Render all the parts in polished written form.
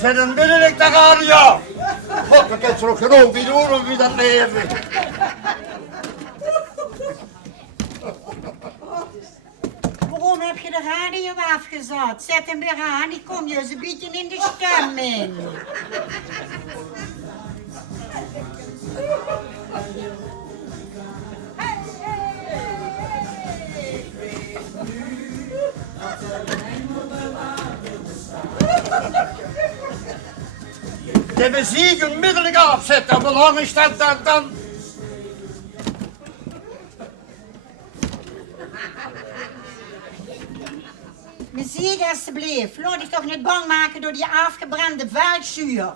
Zet een binnenlijk de radio. God, ik heb ze nog genoeg niet horen wie dat leven. Waarom heb je de radio afgezet? Zet hem weer aan, ik kom je een beetje in de stemming. De muziek onmiddellijk afzetten, hoe lang is dat dan? Muziek alsjeblieft, laat dich toch niet bang maken door die afgebrande vuilzuur.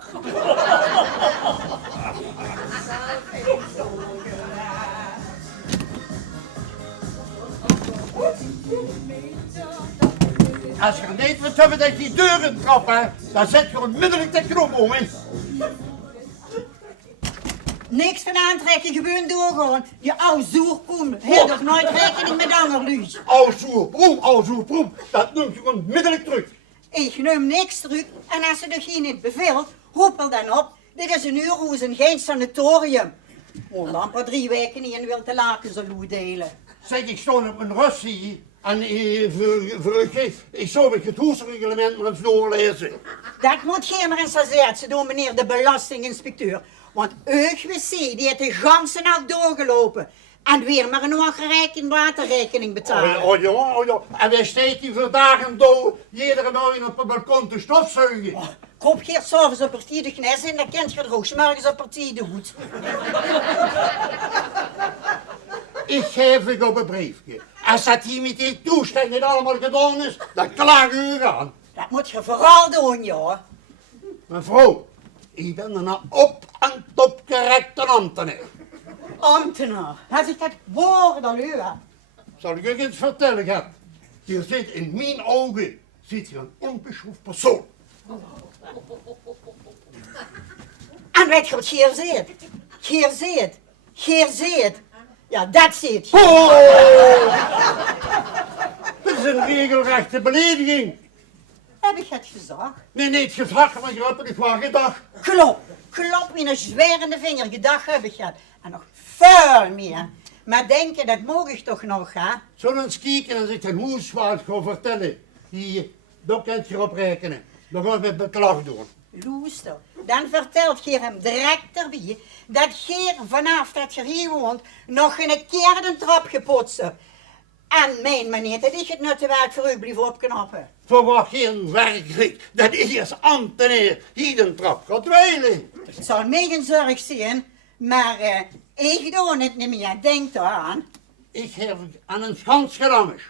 Als je niet wilt hebben dat je die deuren trappen, dan zet je onmiddellijk de knop om. Hè. Niks van aantrekken, gewoon doorgaan. Je oude zoerkoem, heel toch nooit rekening met angerluis. Oude zoerproem, dat noemt je onmiddellijk terug. Ik neem niks terug en als ze degene niet beveelt, roepel dan op. Dit is een uurhoes en geen sanatorium. Oh, dan per 3 weken niet en wil de lakens al delen. Zeg, ik stond op een Russie en ik zou met het hoesreglement maar eens doorlezen. Dat moet geen maar eens zeggen door meneer de belastinginspecteur. Want UWC die heeft de ganse nacht doorgelopen. En weer maar een ongerekend waterrekening betalen. Oh ja. En wij steekt die voor dagen door iedere morgen op het balkon te stofzuigen. Oh, kop hier s'avonds op partij de knes en dan kent je er ook 's morgens op partij de hoed. Ik geef ik op een briefje. Als dat hier met die toestand niet allemaal gedaan is, dan klaag u aan. Dat moet je vooral doen, ja. Mevrouw, ik ben er nou op en top correcte ambtenaar. Ambtenaar, als ik dat woord al u heb. Zal ik u iets vertellen, Gert? Hier zit in mijn ogen zit een onbeschroefd persoon. En weet je wat hier zit? Hier zit. Ja, dat zit je. Oh! Dat is een regelrechte belediging. Heb ik het gezegd? Nee, niet gezegd, maar je hebt het gewoon gedacht. Klop in een zwerende vinger, gedag heb ik het. En nog veel meer. Maar denken, dat mogen ik toch nog, hè? Zullen we eens kijken als ik een hoeswaard ga vertellen. Daar kunt je op rekenen. Dan gaan we met beklag doen. Loester, dan vertelt je hem direct erbij dat Geer vanaf dat je hier woont nog een keer de trap gepotst hebt. En mijn meneer, dat is het nuttewerk voor u blijven opknappen. Verwacht geen werkelijk dat ik als ambtenaar hier de trap gaat dweilen. Het zal mij geen zorg zijn, maar ik doe het niet meer, denk eraan. Ik heb aan een schans gerammers.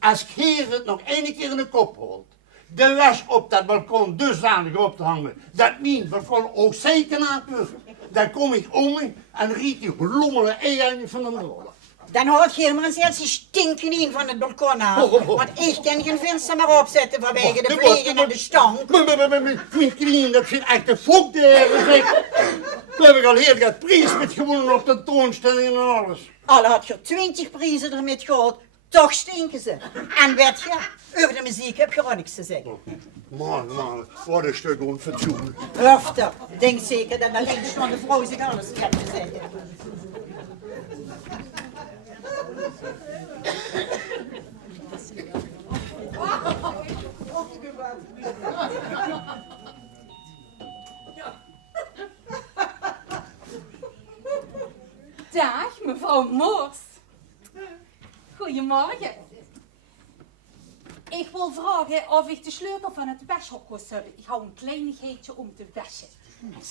Als Geer het nog 1 keer in de kop holt, de was op dat balkon dusdanig op te hangen, dat mijn balkon ook zeker natuurlijk. Dan kom ik om en riet die blommele eieren van de rollen. Dan hoort Geer maar eens eerst die stinken in van het balkon aan. Want ik kan geen venster meer opzetten vanwege de vliegen en de stank. Mijn knieën, dat vindt echt een fok de zeg. Toen heb ik al heel wat prijs met gewonnen op de toonstellingen en alles. Al had je 20 prijzen ermee gehad, toch stinken ze. En weet je, over de muziek heb je ook niks te zeggen. Man, wat een stuk onfatsoen. Rufter, denk zeker dat alleen van de vrouw zich alles heeft te zeggen. Dag, mevrouw Moors. Goedemorgen. Ik wil vragen of ik de sleutel van het washok kost hebben. Ik hou een kleinigheidje om te wassen.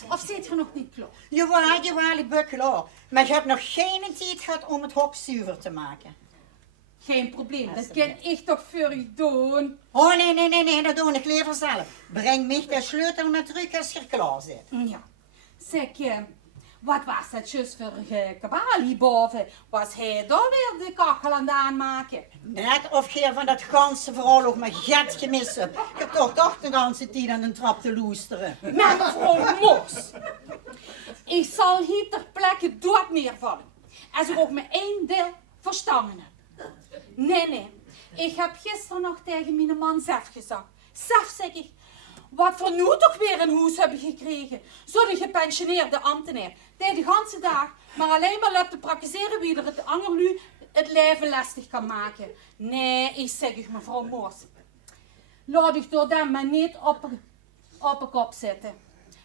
Of zit je nog niet klaar? Jawel, ik ben klaar. Maar je hebt nog geen tijd gehad om het hok zuiver te maken. Geen probleem, dat kan ik toch voor u doen. Oh nee, dat doe ik liever zelf. Breng mij de sleutel met terug als je klaar zit. Ja. Zeg, Wat was dat juist voor kabalie boven? Was hij daar weer de kachel aan het aanmaken? Net of je van dat ganse verhaal nog maar get gemist hebt. Je hebt toch de ganse tijd aan de trap te loesteren. Met mevrouw Mos. Ik zal hier ter plekke dood neervallen. Als ik ook maar één deel verstangen heb. Nee. Ik heb gisteren nog tegen mijn man zelf gezegd. Zelf zeg ik. Wat voor nu toch weer een huis hebben gekregen. Zo'n gepensioneerde ambtenaar. Die de ganse dag maar alleen maar loopt te praktiseren wie er het angerlu het leven lastig kan maken. Nee, ik zeg ik mevrouw Moors. Laat ik door hem maar niet op de kop zetten.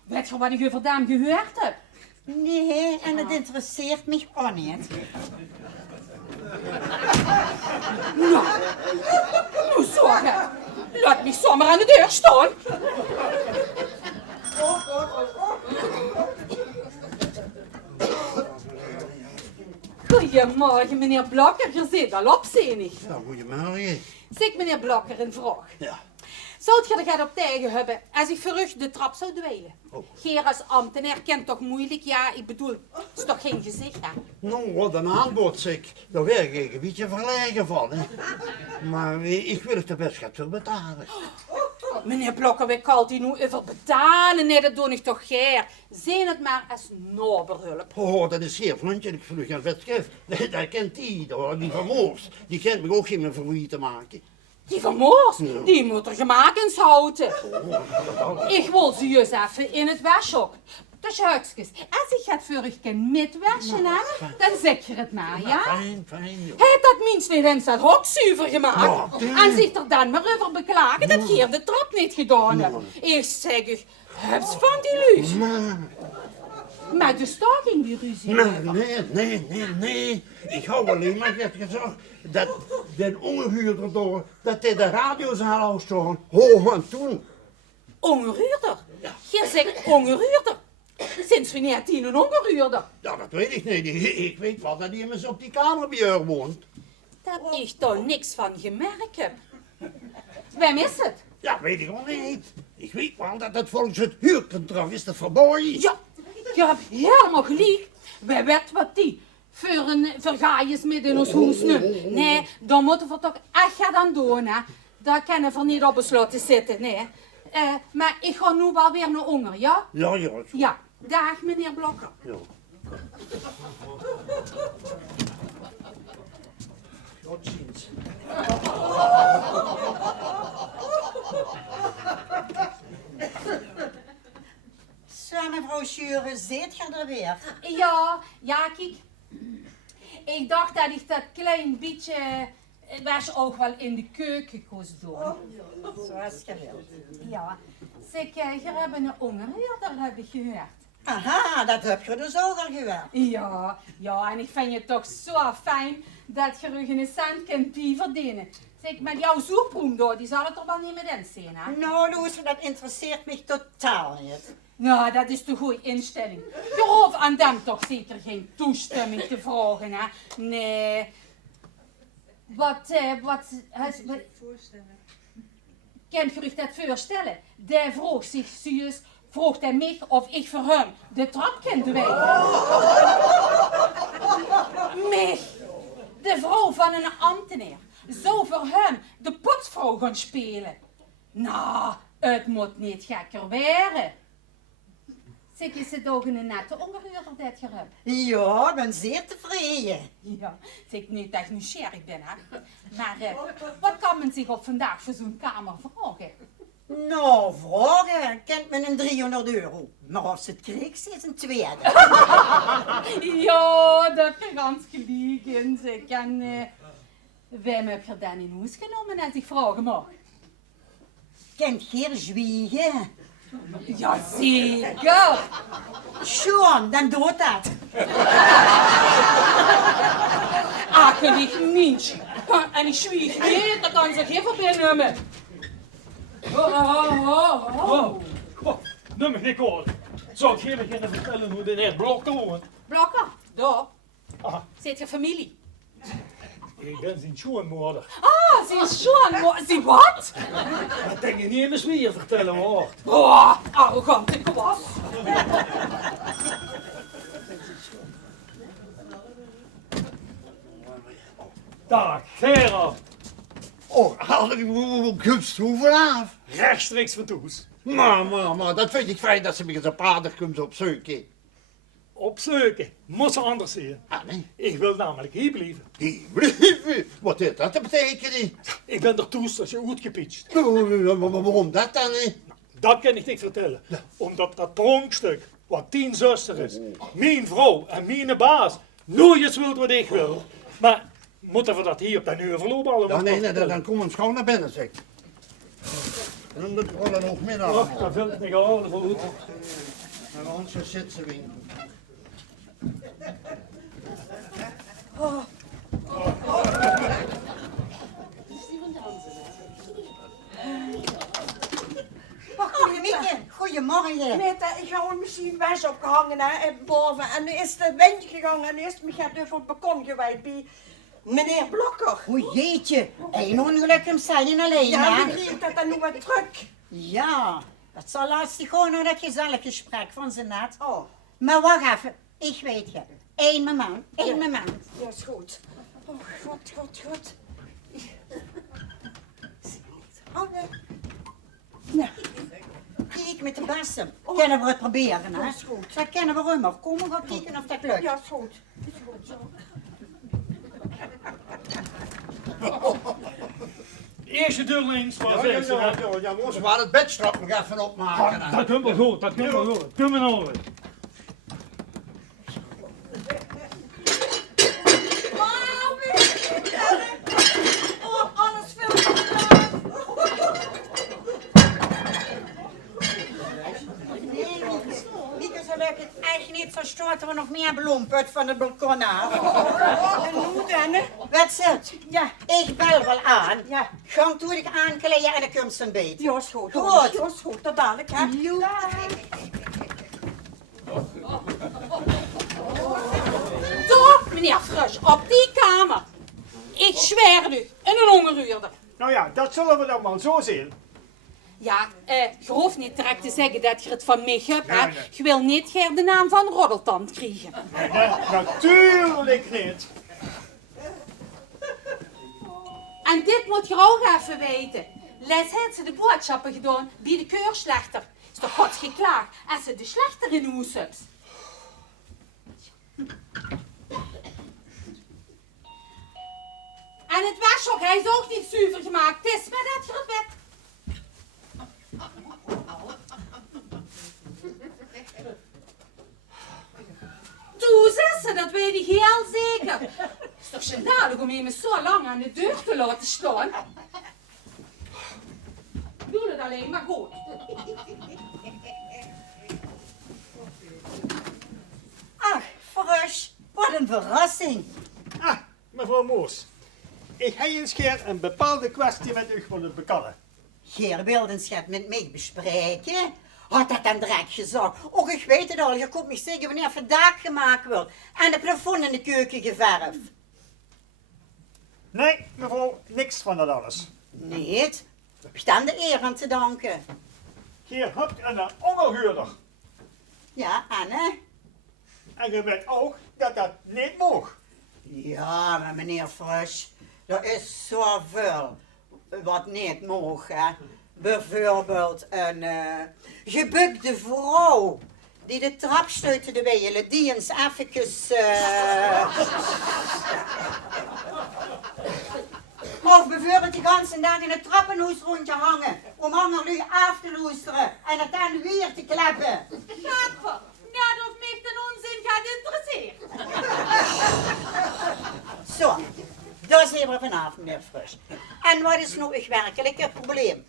Weet je wat ik over hem gehoord heb? Nee, en het interesseert me ook niet. Nou, nu zorg het. Laat me zomaar aan de deur staan. Goedemorgen, meneer Blokker. Je zit al opzinnig. Ja, goedemorgen. Zeg, meneer Blokker, een vraag. Ja. Zou je er gaat op tegen hebben als ik voor u de trap zou dweilen? Oh. Geer als ambtenaar kent toch moeilijk? Ja, ik bedoel, het is toch geen gezicht, hè? Nou, wat een aanbod, zeg. Daar werd ik een beetje verlegen van, hè. Maar ik wil er best gaat voor betalen. Meneer Blokker, wij kan die nu over betalen? Nee, dat doe ik toch geer. Zijn het maar als noberhulp. Oh, dat is zeer vriendelijk van u, Vetske. Dat kent die van Moors. Die kent me ook geen meer voor wie te maken. Die van Moors, die moet er gemakens houden. Ik wil ze juist even in het washok. Dus huisjes, als ik het voor u kan met wassen, dan zeg je het maar, ja? Fijn. Heeft dat minst niet eens dat hok zuiver gemaakt? Ja, En zich er dan maar over beklagen dat je de trap niet gedaan hebt. Ik zeg u, hups van die luus. Maar dus toch ging die ruzie. Nee. Ik hou alleen maar gezegd dat de ongehuurder door, dat hij de radiozaal afstaan. Hoog aan toen. Ongehuurder? Je zegt ongehuurder. Sinds wanneer heeft hij een ongehuurder? Ja, dat weet ik niet. Ik weet wel dat hij immers op die kamer bij jou woont. Dat ik daar niks van gemerkt heb. Wem is het? Ja, weet ik wel niet. Ik weet wel dat het volgens het huurcontract is dat verboden. Ja, je hebt helemaal gelijk. Wij weten wat die voor een vergaaiers met in ons huis nu. Nee, dan moeten we toch echt gaan doen, hè. Daar kunnen we niet op besloten zitten, nee. Maar ik ga nu wel weer naar honger, ja? Ja. Ja, dag meneer Blokker. Ja. Tot ziens. Zo, mevrouw Schuren, zit je er weer? Ja, kijk. Ik dacht dat ik dat klein beetje was ook wel in de keuken kon doen. Zoals je wilt. Ja, zeg, je hebt een ongehuurder, heb ik gehoord. Aha, dat heb je dus ook al gehoord. Ja, en ik vind het toch zo fijn dat je er een cent kunt verdienen. Zeg, met jouw zoerpoen door, die zal het er wel niet met in zijn, hè? Nou, Loes, dat interesseert me totaal niet. Nou, dat is de goede instelling. Je hoeft aan hem toch zeker geen toestemming te vragen, hè? Nee. Voorstellen. Kent je dat voorstellen? Die vroeg zich serieus, vroeg hij mij of ik voor hem de trap kan dweilen. Mij, de vrouw van een ambtenaar, zou voor hem de potsvrouw gaan spelen. Nou, het moet niet gekker worden. Zeg, is het ook een nette ongehuurder dat je hebt? Ja, ik ben zeer tevreden. Ja, zeg niet dat ik nieuwsgierig ben, hè. Maar wat kan men zich op vandaag voor zo'n kamer vragen? Nou, vragen, kent men een 300 euro. Maar of ze het krijgt, is een tweede. Ja, dat heb je ganz gelijk in, zeg. En wem heb je dan in huis genomen als ik vragen mag? Kent geen zwiegen. Jazeker. Schoon, dan doet dat. Akelig niet. En ik zwieg niet, dat kan zich even binnen. Oh, nummer niet hoor. Zou ik jullie kunnen vertellen hoe de heer Blokker woont? Blokker, daar. Ah, Zit je familie? ik ben zijn schoonmoeder. Ah, ze is schoon. Zie wat? Dat denk je niet eens meer vertellen hoor. Oh, arrogante kwast. Dag, Gerard. Oh, hoe kunst hoe vanaf? Rechtstreeks van Toes. Maar, dat vind ik fijn dat ze me zo paardig komt opzoeken. Opzoeken. Moet ze anders zien. Ah, nee. Ik wil namelijk hier blijven. Die brieven. Wat is dat te betekenen? Ik ben er Toes als je goed gepitcht. Waarom dat dan, hè? Dat kan ik niet vertellen. Omdat dat pronkstuk, wat 10 zuster is, mijn vrouw en mijn baas, nooit eens wilt wat ik wil. Maar moeten we dat hier op de nieuwe verloop allemaal Nee, dan kom hem schoon naar binnen, zeg. En dan moet ik gewoon nog middag. Och, dat vind ik niet al goed. Maar onze zit ze winkel. Mieke, goedemorgen. Weet je, ik had misschien was opgehangen hè, boven en nu is de wind gegaan en nu is het me gaat over het balkon gewijd bij meneer Blokker. O jeetje, een ongeluk hem zijn alleen, Ja, hè? die kreeg dat dan nu wat druk. Ja, dat zal lastig gewoon naar dat gezellig gesprek van ze net. Oh, Maar wacht even, ik weet het. Eén moment, één moment. ja is goed. Oh, goed. Oh, nee. Ja. Kijk met de bessen. Kunnen we het proberen, hè? Dat is goed. Dat kennen we rummer. Kom, we gaan kijken of dat lukt. Ja, is goed. Is goed zo. Eerst je deur links, maar zes. Ja, moest maar het bedstrap nog even opmaken. hè. Dat komt wel goed, dat komt wel goed. Kom maar over. Oh, alles veel te Nee, Mieke, zo werkt het echt niet. Zo storten we nog meer bloemput van het balkon af. En hoe dan, hè? Wat zit? Ja, Ik bel wel aan. ja. Gang toe ik aankleden en ik kom zijn beet. Ja, is goed. Goed. Ja, is goed. Tot dadelijk, hè? Toch, meneer Frusch, op die kamer. Ik zweer u, een hongerhuurder. Nou ja, dat zullen we dan maar zo zien. Ja, je hoeft niet direct te zeggen dat je het van mij hebt, hè. Nee. Je wil niet Ger de naam van Roddeltand krijgen. Nee, natuurlijk niet. En dit moet je ook even weten. Les heeft ze de boodschappen gedaan bij de keurslechter. Is toch god geklaagd als ze de slechter in huis hebt. En het wasje, hij is ook niet zuiver gemaakt. Het is maar dat je het weet. Toe, zussen, dat weet ik heel zeker. Het is toch schandalig om iemand zo lang aan de deur te laten staan. Doe het alleen maar goed. Ach, Frusch, wat een verrassing. Ah, mevrouw Moos. Ik heb eens keer een bepaalde kwestie met u willen bekallen. Geer Wildens gaat met mij bespreken. Had dat dan direct gezegd. Och, ik weet het al, je komt me zeggen wanneer vandaag gemaakt wordt. En de plafond in de keuken geverfd. Nee, mevrouw, niks van dat alles. Nee, heb je dan de eer aan te danken. Hier hebt een ongelhuurder. Ja, Anne? En je weet ook dat dat niet mag. Ja, maar meneer Frusch, er is zoveel wat niet mogen. Bijvoorbeeld een gebukte vrouw die de trap steutte de willen, die eens eventjes... Of bijvoorbeeld de ganse dag in het trappenhuis rondje hangen, om hangerlu af te loesteren en het dan weer te klappen. Gadver, net of mij de onzin gaat interesseren. Zo, dat zijn we vanavond, meneer Frusch. En wat is nou echt werkelijk het probleem?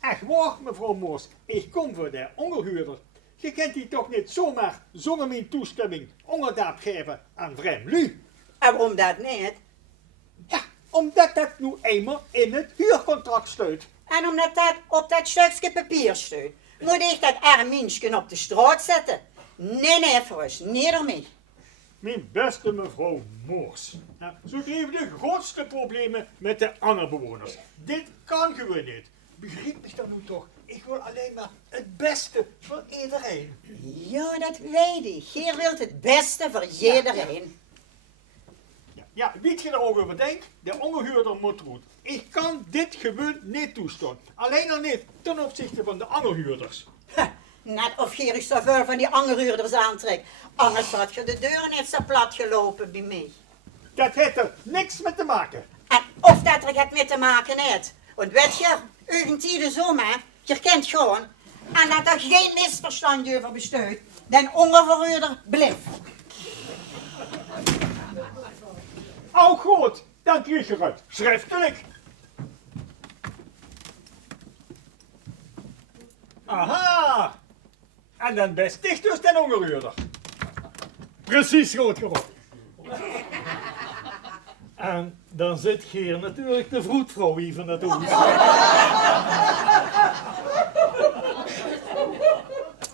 Echt waar, mevrouw Moos. Ik kom voor de ongelhuurder. Je kunt die toch niet zomaar zonder mijn toestemming onderdaad geven aan vreemdlu. En waarom dat niet? Ja, omdat dat nu eenmaal in het huurcontract staat. En omdat dat op dat stukje papier staat, moet ik dat arminsken op de straat zetten. Nee, Frusch, niet ermee. Mijn beste mevrouw Moos. Nou, zo krijgen we de grootste problemen met de andere bewoners. Dit kan gewoon niet. Begrijp me dan nu toch? Ik wil alleen maar het beste voor iedereen. Ja, dat weet ik. Geer wilt het beste voor iedereen. Ja, Ja, weet je er ook over denkt? De ongehuurder moet roet. Ik kan dit gewoon niet toestaan. Alleen al niet ten opzichte van de aanhuurders. Net of je zoveel van die aanhuurders aantrekt. Anders had je de deur net zo plat gelopen bij mij. Dat heeft er niks mee te maken. En of dat er het mee te maken heeft. Want weet je, uw tijden zomaar, je kent gewoon. En dat er geen misverstand over bestaat, dan ongeverhuurder blijft. Oh goed, dan krijg je het. Schriftelijk. Aha. En dan best dicht dus den ongehuurder. Precies goed geworden. En dan zit hier natuurlijk de vroedvrouw hier van het huis.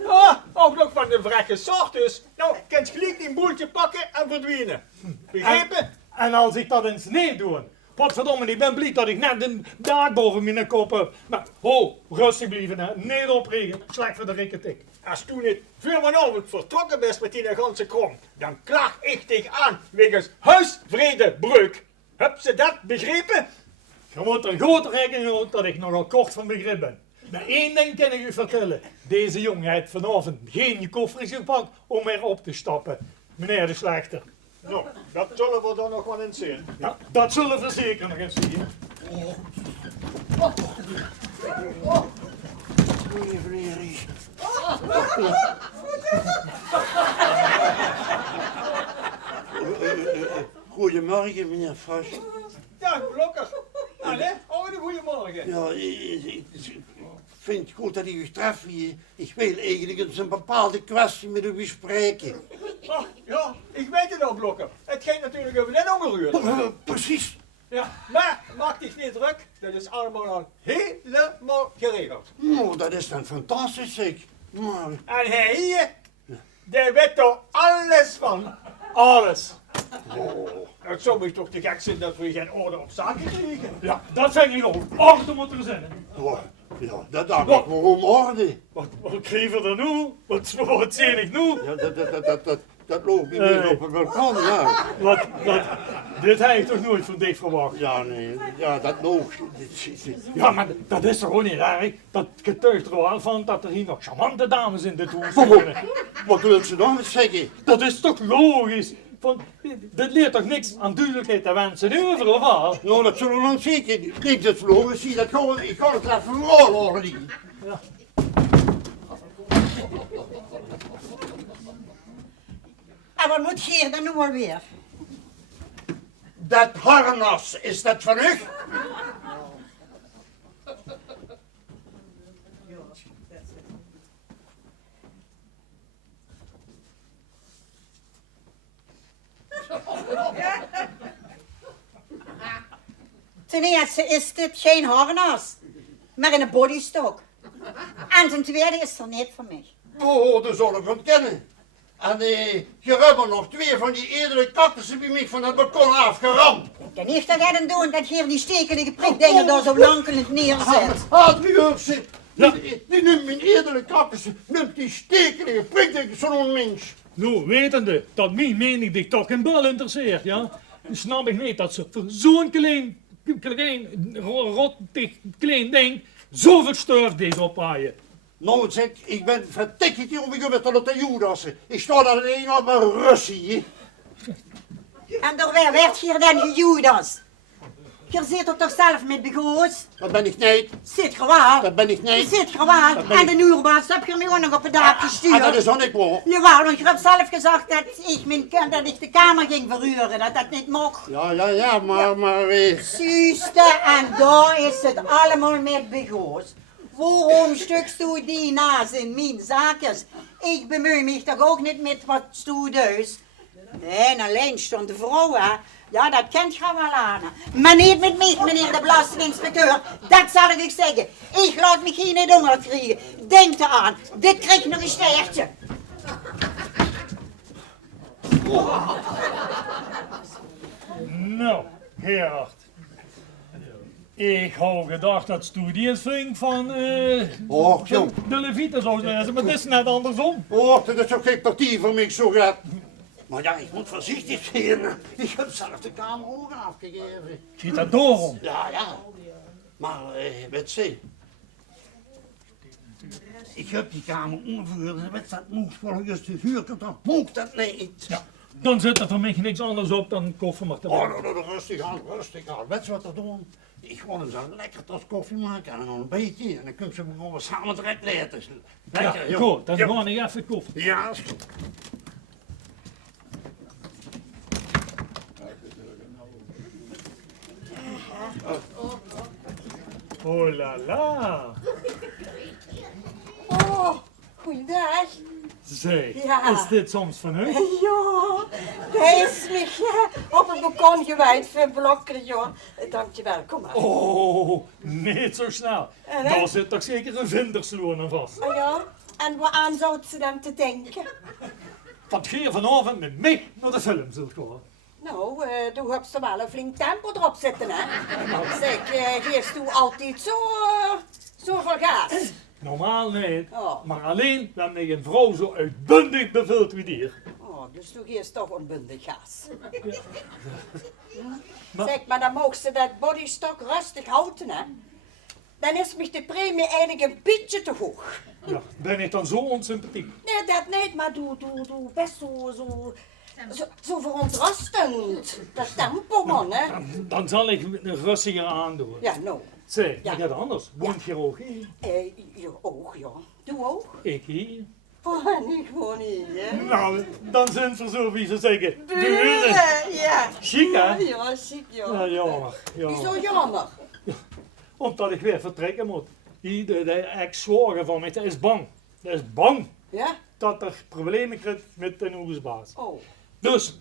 Ah, ook nog van de vrekke soort dus. Nou, kunt gelijk die boeltje pakken en verdwijnen. Begrepen? En als ik dat eens niet doe, potverdomme, ik ben blij dat ik net een daad boven mijn kop heb. Maar, ho, rustig blijven, hè. Niet opregen, slecht voor de rikketik. Als toen niet voor vanavond vertrokken bent met die ganse krom, dan klaag ik dich aan wegens huisvredebreuk. Heb ze dat begrepen? Je moet er goed rekening houden dat ik nogal kort van begrip ben. Maar één ding kan ik u vertellen. Deze jongen heeft vanavond geen koffers gepakt om weer op te stappen. Meneer de Slechter. Nou, dat zullen we dan nog wel eens zien. Ja, dat zullen we zeker nog eens zien. Goedemorgen, meneer Vos. Ja, gelukkig. Allee, ook een goeiemorgen. Ja, ik vind het goed dat u u treft hier. Ik wil eigenlijk eens een bepaalde kwestie met u bespreken. Oh, ja, ik weet het al, Blokker. Het ging natuurlijk over net ongehuurd. Precies. Ja, maar maak dich niet druk. Dat is allemaal al helemaal geregeld. Nou, dat is dan fantastisch, zeg. Maar, En hij hier, daar weet er alles van. Alles. Het zou me toch te gek zijn dat we geen orde op zaken krijgen. Ja, dat zeg ik ook. Orde moet er zijn. ja, dat dacht ik wel om orde. Wat geven we er nu? Wat zie ik nu? Ja, dat loopt niet meer op het balkon, ja. Dit heb ik toch nooit van dicht verwacht. Ja, nee, ja, dat loopt. Ja, maar dat is toch gewoon niet erg? Dat getuigt er wel van dat er hier nog charmante dames in dit huis wonen. Wat wil ze dan zeggen? Dat is toch logisch? Van, dit leert toch niks aan duidelijkheid te wensen over, of wat? Nou, dat zullen we dan zeker niet. Kijk, dat verloren, zie dat gewoon, ik kan het even voorloren die. En wat moet Geer dan nu alweer? Dat harnas, is dat van u? Ten eerste is dit geen harnas, maar een bodystok. En ten tweede is er niet voor mij. Oh, dat zal ik ontkennen. En je hebt er nog twee van die edele kakkersen bij mij van het balkon afgeramd. Ik kan niet dat jij dan doen dat Geer die stekelige prikdingen daar zo lankelend neerzet. Had u ook zit. Die neemt mijn edele kakkersen, neemt die stekelige prikdingen zo'n mens. Nou, wetende dat mijn mening dich toch een bal interesseert, ja? Snap ik niet dat ze voor zo'n klein rottig klein ding zoveel sturf deze ophaaien. Nou zeg, ik ben vertikt hier om ik met de Judassen. Ik sta daar alleen op mijn Russie. En door waar werd Geer dan gejudas? Je zit er toch zelf met begoos? Dat ben ik niet. Zit gewoon. Dat ben ik niet. Zit gewoon. Dat ben En de nieuwbaas heb je me ook nog op het dak gestuurd. En dat is dan ik wel. Jawel, want je hebt zelf gezegd dat ik de kamer ging verhuren, dat dat niet mocht. Ja, maar... Zuste, en daar is het allemaal met begoos. Waarom stukst u die naast in mijn zaakjes? Ik bemoei me toch ook niet met wat stoedeus. Nee, alleen stond de vrouw, hè. Ja, dat kent je wel aan. Maar niet met mij, meneer de belastinginspecteur. Dat zal ik zeggen. Ik laat me hier niet onderkriegen. Denk eraan, dit krijgt nog een sterrtje. Nou, Gerard. Ik had gedacht dat studie is vriend van Och, jong. de Levieten zou lezen, maar het is net andersom. Och, dat is ook geen partij voor mij zo gaat. Maar ja, ik moet voorzichtig zijn. Ik heb zelf de kamer ook afgegeven. Gaat dat daarom? Ja. Maar, weet je, ik heb die kamer ongeveer, en weet dat moet volgens de huurcontract, moet dat niet. Ja. Dan zit er voor mij niks anders op dan koffie maar te Oh, rustig aan. Weet je wat we doen? Ik wil hem zo lekker tot koffie maken en dan een beetje. En dan kunnen ze gewoon samen direct letten. Lekker, Ja, joh. goed, dan Ja. ga ik even koffie. Ja, is goed. Oh la la. Oh, goeiedag. Zeg, Ja. is dit soms van u? Ja, hij is me op het balkon gewijd voor blokken, joh. Dankjewel, kom maar. Oh, niet zo snel. En hè? Daar zit toch zeker een vindersloon aan vast. Oh ja, en waaraan zou ze dan te denken? Dat je vanavond met mij naar de film zult gaan. Nou, toen heb ze wel een flink tempo erop zitten, hè? Zeg, geeft u altijd zoveel gas? Normaal niet, Oh. maar alleen wanneer een vrouw zo uitbundig beveelt wie dier. Oh, dus toen geeft toch onbundig gas. Maar- Zeg, maar dan mogen ze dat bodystok rustig houden, hè? Dan is me de premie eigenlijk een beetje te hoog. Ja, ben ik dan zo onsympathiek? Nee, dat niet, maar doe best zo verontrustend. Dat tempo, man, hè? Dan zal ik het rustiger aandoen. Ja, nou. Zeg, Ja. ik heb anders. Woont je ook hier? Je oog, ja. Doe oog. Ik hier. Oh, niet gewoon hier, hè? Nou, dan zijn ze zo wie ze zeggen. Buren. Buren, ja. Chic, hè? Ja, chic, Ja, ja. jammer. Zo Ja. jammer. Omdat ik weer vertrekken moet. De ex-zwager van mij, dat is bang. Dat is bang Ja? dat er problemen krijgt met de huisbaas. Oh. Dus,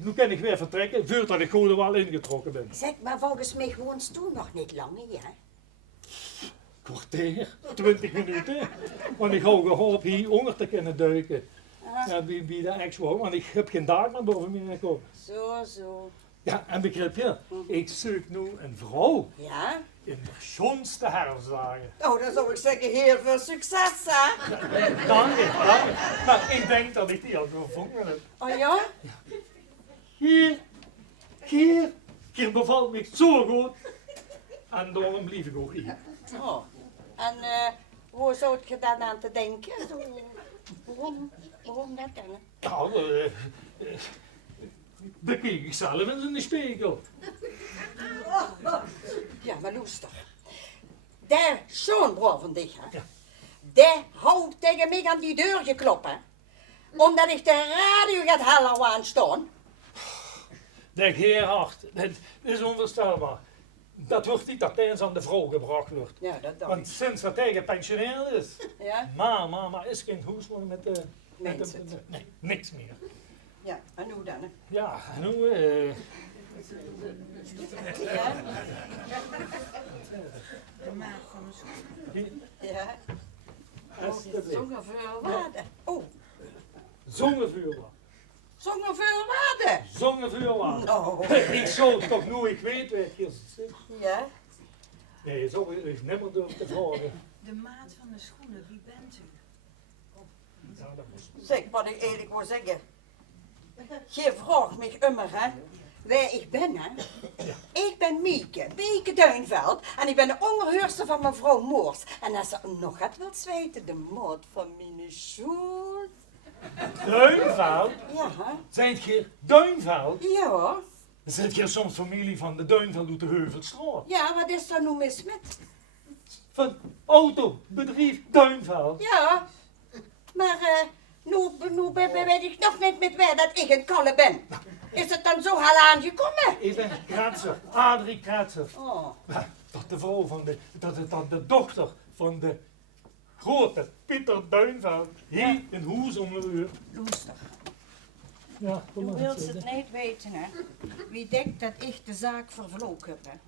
nu kan ik weer vertrekken, voordat ik gewoon er wel ingetrokken ben. Zeg, maar volgens mij woont toen nog niet lang, hè? Kwartier, 20 minuten. Want ik hou gehoopt hier onder te kunnen duiken. Ja, wie de ex woont, want ik heb geen dag meer boven mijn kop. Zo. Ja, en begrijp je, ik zoek nu een vrouw Ja? in de schoonste herfstdagen. Oh, dan zou ik zeggen, heel veel succes, hè? Dank je. Maar ik denk dat ik die al gevonden heb. Oh ja? Hier bevalt me zo goed. En daarom blijf ik ook hier. Oh. En hoe zou je daar aan te denken? Zo, waarom dat dan? Nou, bekijk ik zelf eens in de spiegel. Ja, maar luister. Der zo'n broer van dich, hè? Ja. Die houdt tegen mij aan die deur geklopt, hè? Omdat ik de radio gaat halen aan staan. De Gerard, dat is onvoorstelbaar. Dat wordt niet dat eens aan de vrouw gebracht wordt. Ja, dat dacht Want sinds dat hij gepensioneerd is, ik. Ja? maar is geen huisman met de... Mensen. Nee, niks meer. Ja, en hoe dan? Hè? Ja, en nu... Ja? Ja? alsjeblieft. Zonder veel waarde. Oh, Zongevuur. zonder veel waarde. Zongevuur. Nou. Ik zou toch nu, ik weet waar het hier zit. Ja? Nee, zo ik nimmer durven te vragen. De maat van de schoenen, wie bent u? Ja, dat moest. Zeg, wat ik eerlijk wil zeggen. Je vraagt mij immer, hè, waar ik ben, hè. Ik ben Mieke Duinveld. En ik ben de ongehuurste van mevrouw Moors. En als ze nog het wilt weten, de moord van mijn zoon. Duinveld? Ja, hè? Zijt je Duinveld? Ja. Zijt je soms familie van de Duinveld uit de Heuvelstraat? Ja, wat is er nou mis met? Van autobedrijf Duinveld? Ja. Maar, nu weet ik nog niet met waar dat ik een kalle ben. Is het dan zo al aangekomen? Ik ben Kratzer, Adrie Kratzer. Oh. Dat de vrouw van de dochter van de grote Pieter Duinveld hier in Hoes om een uur. Luister. Ja, kom U maar wilt zitten. het niet weten, hè? Wie denkt dat ik de zaak vervlogen heb, hè?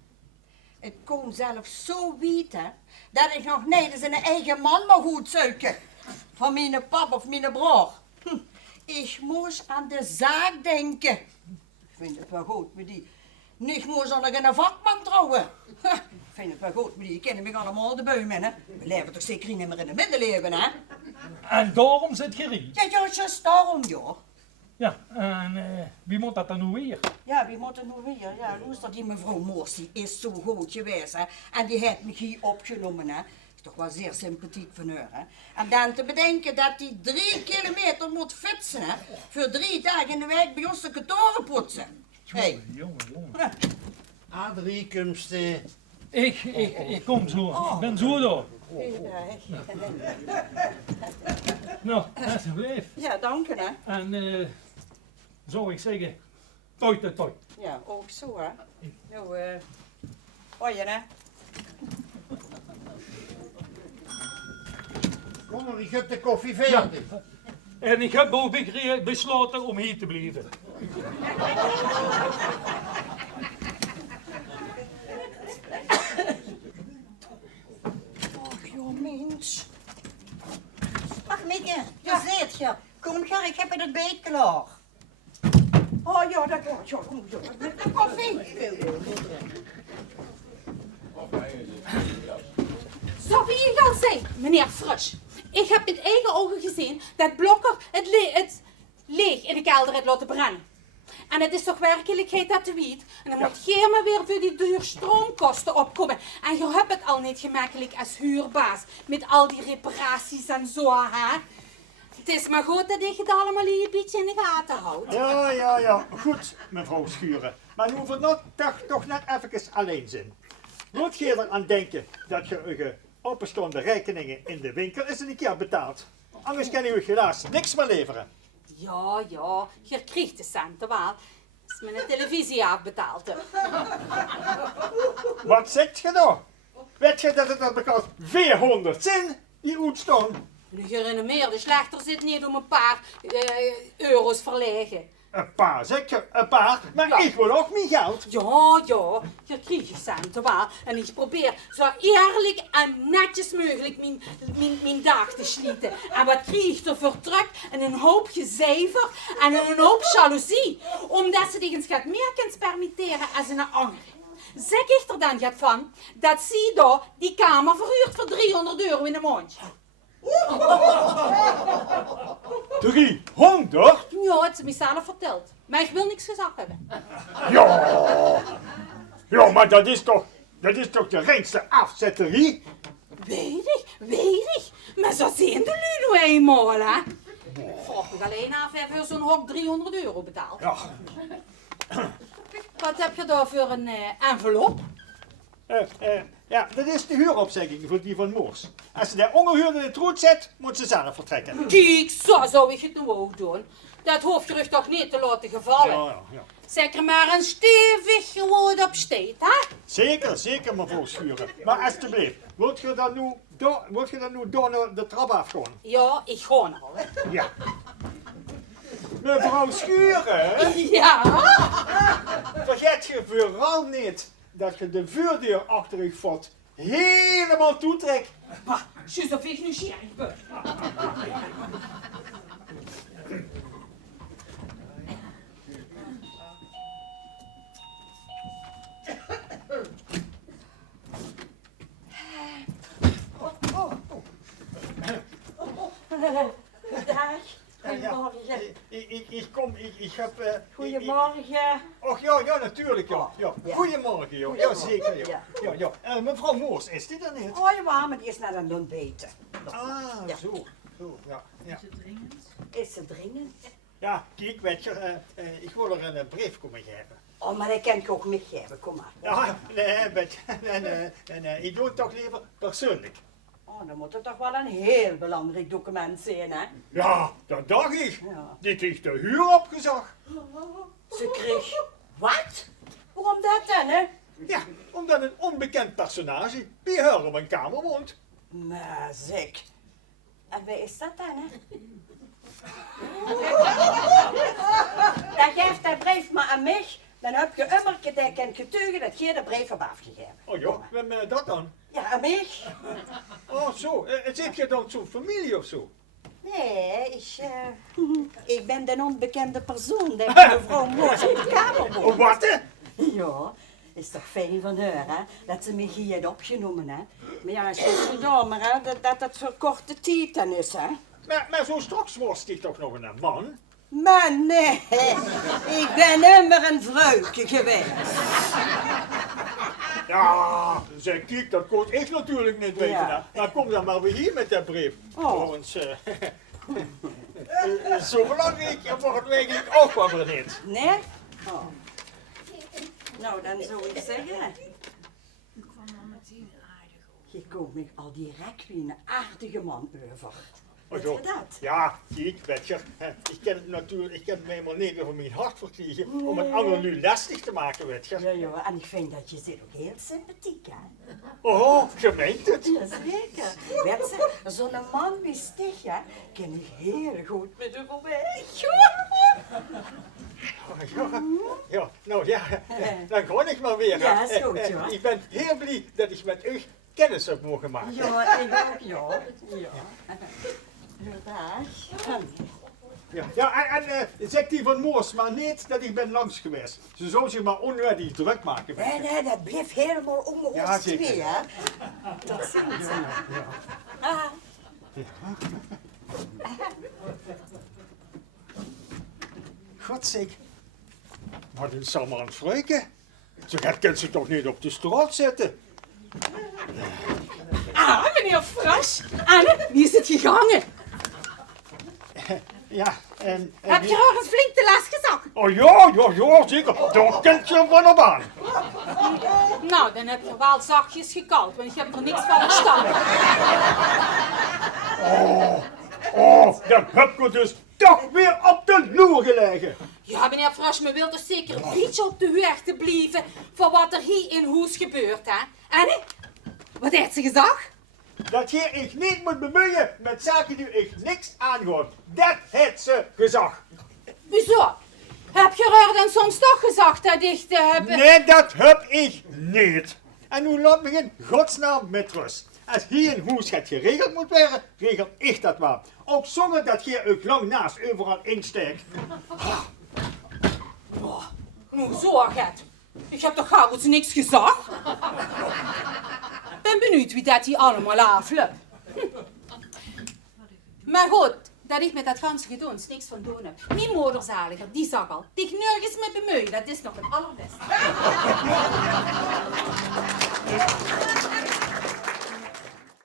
Het kon zelfs zo weten dat ik nog niet eens een eigen man mag goed zoeken. Van mijn pap of mijn broer. Ik moest aan de zaak denken. Ik vind het wel goed met die. Ik moest nog een vakman trouwen. Ik vind het wel goed met die. Kennen me allemaal de beum in, hè? We leven toch zeker niet meer in de middeleeuwen, hè? En daarom zit je hier. Ja, juist daarom, joh. Ja, en wie moet dat dan nu weer? Ja, wie moet er nu weer? Ja, luister, die mevrouw Moors, die is zo goed geweest, hè. En die heeft me hier opgenomen, hè. Is toch wel zeer sympathiek van haar, hè. En dan te bedenken dat die 3 kilometer moet fietsen, hè. Voor 3 dagen in de week bij ons de kantoren poetsen. Hey. Jongen. Adrie, komst Ik kom zo. Ik ben zo door. Nou, alsjeblieft. Ja, dank je, hè. En zou ik zeggen, toi toi toi. Ja, ook zo, hè. Nou, hoi, hè. Kom maar, ik heb de koffie Ja. veertig. En ik heb ook besloten om hier te blijven. Och, joh, mens. Ach, Mieke, daar zit je. Kom, Ger, ik heb het beet klaar. Oh, ja, dat komt, ja, kom, ja. Met de koffie. Zo wie ik al zei, meneer Frisch. Ik heb met eigen ogen gezien dat Blokker het leeg in de kelder heeft laten brengen. En het is toch werkelijkheid dat u weet. En dan moet jij maar weer voor die duur stroomkosten opkomen. En je hebt het al niet gemakkelijk als huurbaas. Met al die reparaties en zo, hè. Het is maar goed dat ik het allemaal hier een beetje in de gaten houd. Ja. Goed, mevrouw Schuren. Maar nu hoeven we toch net even alleen zijn. Moet je er aan denken dat je je opgestonden rekeningen in de winkel eens een keer betaalt? Anders kan je helaas niks meer leveren. Ja, je krijgt de centen wel. Als mijn televisie afbetaald hebt. Wat zegt je nou? Weet je dat het er bekend 400 zijn die uitstaan? Nu gerenommeerde slechter zit niet om een paar euro's verlegen. Een paar, zeg je, een paar. Maar Ja. ik wil ook mijn geld. Ja, je krijgt je centen wel. En ik probeer zo eerlijk en netjes mogelijk mijn dag te schieten. En wat krijg je ervoor terug? En een hoop gezever en een hoop jaloezie. Omdat ze zich gaat meer kunt permitteren als een ander. Zeg ik er dan gaat van dat Sido die kamer verhuurt voor 300 euro in de maand. 300? Ja, het is me zelf verteld. Maar ik wil niks gezegd hebben. Ja, maar dat is toch de reinste afzetterie? Weet ik. Maar zo zien de lui nu eenmaal, hè. Vraag ik alleen af of je zo'n hok 300 euro betaalt. Ja. Wat heb je daar voor een envelop? Ja, dat is de huuropzegging voor die van Moors. Als ze daar ongehuurd in het roet zet, moet ze zelf vertrekken. Kijk, zo zou ik het nu ook doen. Dat hoef je er toch niet te laten gevallen. Ja. Zeg er maar een stevig woord op steed, hè? Zeker, mevrouw Schuren. Maar alsjeblieft, wilt je dan nu door naar de trap afgaan? Ja, ik ga er al, hè. Ja. Mevrouw Schuren, Ja? vergeet je vooral niet dat je de vuurdeur achter je vod helemaal toetrekt. Maar, zus of ik nu nieuwsgierig ben. Dag. Goedemorgen. Ik heb... Goedemorgen. Och ja, natuurlijk, ja. Ja. Goedemorgen, joh. Ja, zeker, ja. Mevrouw Moors, is die er niet? Oh ja, maar die is naar een ontbeten. Ah, Ja. zo, ja. Is het dringend? Is ze dringend? Ja, kijk, weet je, ik wil er een brief komen geven. Oh, maar dat kan ik ook meegeven, kom maar. Ja, nee, weet je, en ik doe het toch liever persoonlijk. Oh, dan moet het toch wel een heel belangrijk document zijn, hè? Ja, dat dacht ik. Ja. Die kreeg de huur opgezag. Ze kreeg... Wat? Waarom dat dan, hè? Ja, omdat een onbekend personage bij haar op een kamer woont. Maar zeg. En wie is dat dan, hè? Dan geeft dat brief maar aan mij. Dan heb je immer gedekt getuigen dat je de brief hebt afgegeven. Oh joh, met dat dan? Ja, aan mij? Oh zo, zit je dan zo'n familie of zo? Nee, ik ben de onbekende persoon die mevrouw Moors in de kamer woont. Oh wat hè? Ja, is toch fijn van haar, hè? Dat ze me hier heeft opgenomen, hè? Maar ja, het is zo jammer, hè? Dat het voor korte tijd dan is, hè? Maar zo straks was die toch nog een man? Maar nee, ik ben immer een vrouwtje geweest. Ja, zeg, kijk, dat kon ik natuurlijk niet weten. Ja. Hè. Maar kom dan maar weer hier met dat brief. Oh. Trouwens, zo belangrijk wordt het eigenlijk ook wel weer niet. Nee? Oh. Nou, dan zou ik zeggen, Ik kwam al meteen aardig op. je komt me al direct wie een aardige man over. Oh, Weet joh. je dat? Ja, kijk, weet je, ik ken het natuurlijk, ik kan mij maar niet over mijn hart verkrijgen om het ander nu lastig te maken, weet je. Ja, joh, en ik vind dat je zit ook heel sympathiek, hè? Oh, je meent het. Jazeker. Weet je, zo'n man wie Stig, hè, ken ik heel goed met hem op weg. Oh, ja, nou ja, dan ga ik maar weer. Ja, is goed, joh. Ik ben heel blij dat ik met u kennis heb mogen maken. Ja, ik ook, ja. Ja. Dag. Ja, en zeg die van Moors maar niet dat ik ben langs geweest. Ze zou zich maar onnodig druk maken. weet je. Nee, dat bleef helemaal Ja, ongehoord zeker. twee, hè? Dat zien ze. Ah. Godzijdank. Wat is allemaal aan het vruiken? Zo kan ze toch niet op de straat zetten? Ah, meneer Fras. Anne, wie is het gegangen? Ja, en Heb je ergens flink de les gezakt? Oh ja, zeker. Daar kent je van op aan. Nou, dan heb je wel zachtjes gekald, want ik heb er niks van verstaan. Oh, dat heb je dus toch weer op de loer gelegen. Ja, meneer Fras, me wilt dus zeker een beetje op de hoogte blijven van wat er hier in huis gebeurt, hè? Anne, wat heeft ze gezegd? Dat je ik niet moet bemoeien met zaken die ik niks aangaan. Dat heeft ze gezegd. Hoezo? Heb je er dan soms toch gezegd dat ik te hebben? Nee, dat heb ik niet. En nu laat me in godsnaam met rust. Als hier in huis het geregeld moet worden, regel ik dat wel. Ook zonder dat je ook lang naast overal insteekt. Nou, zorg het. Ik heb toch gauw eens niks gezegd? Ben benieuwd wie dat hier allemaal afloopt. Maar goed, dat ik met dat ganse gedoens niks van doen heb. Mijn moederzaliger, die zag al. Die nergens mee bemoeien, dat is nog het allerbeste.